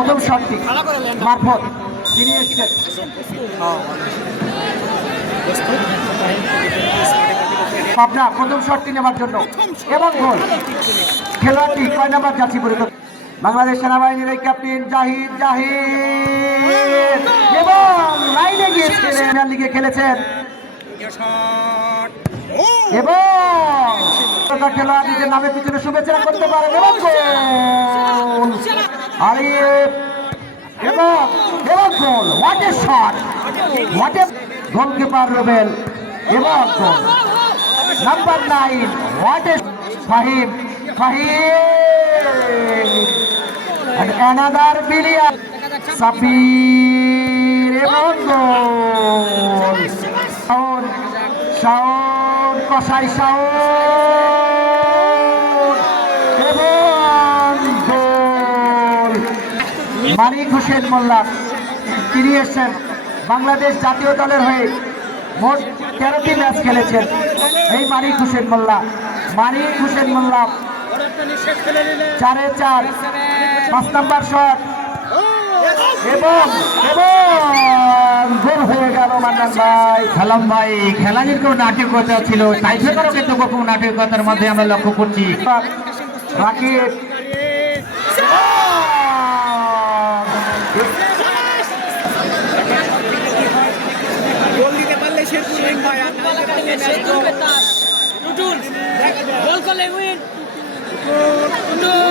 প্রথম শটটি মারফত। তিনি এসেছেন। পাবনা, প্রথম শটটি নেবার জন্য। এবং গোল। খেলোয়াড়টি কয় নাম্বার যাচ্ছি বাংলাদেশ সেনাবাহিনীর ক্যাপ্টেন জাহিদ জাহিদ। এবং লাইনে গিয়েছিলেন প্রিমিয়ার লিগে খেলেছেন। এবং খেলোয়াড় নিজের নামের পিছনে শুভেচ্ছা করতে পারেন। এবং গোল। আরিফ এবং এবং goal what a shot what a goalkeeper Rubel এবং goal. Number nine what a Fahim Fahim another billion Sabir এবং গোল। কসাই, শাওন। মানিক হোসেন মোল্লা তিনি এসছেন বাংলাদেশ জাতীয় দলের হয়ে মোট তেরোটি ম্যাচ খেলেছেন। এই মানিক হোসেন মোল্লা মানিক হোসেন মোল্লা চারে চার পাঁচ নাম্বার শট। এবং গোল হয়ে গেল মান্নান ভাই। সালাম ভাই খেলা যেরকম নাটকতা ছিল? তাই সেখানেও কিন্তু গোপন নাটকতার মধ্যে আমরা লক্ষ্য করছি। রাকিব শেরপুর উইন ভাই আর না